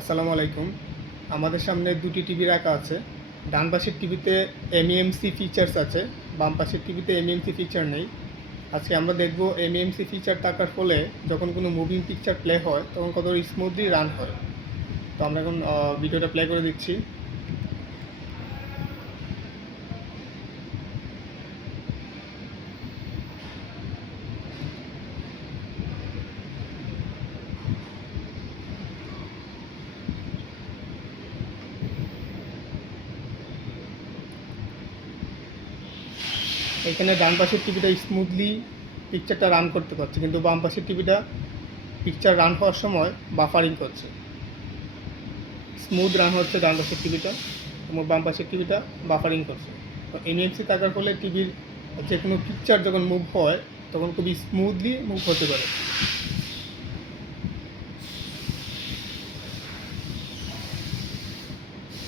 আসসালামু আলাইকুম। আমাদের সামনে দুটি টিভি রাখা আছে। ডান পাশের টিভিতে এমইএমসি ফিচার্স আছে, বাম পাশের টিভিতে এমইএমসি ফিচার নেই। আজকে আমরা দেখব এমইএমসি ফিচার থাকার ফলে যখন কোনো মুভিং পিকচার প্লে হয় তখন কত স্মুথলি রান হয়। তো আমরা এখন ভিডিওটা প্লে করে দিচ্ছি। এখানে ডান পাশের টিভিটা স্মুথলি পিকচারটা রান করতে পারছে, কিন্তু বাম পাশের টিভিটা পিকচার রান হওয়ার সময় বাফারিং করছে। স্মুথ রান হচ্ছে ডান পাশের টিভিটা এবং বাম পাশের টিভিটা বাফারিং করছে। তো এনএফসি থাকার ফলে টিভির যে কোনো পিকচার যখন মুভ হয় তখন খুবই স্মুথলি মুভ হতে পারে।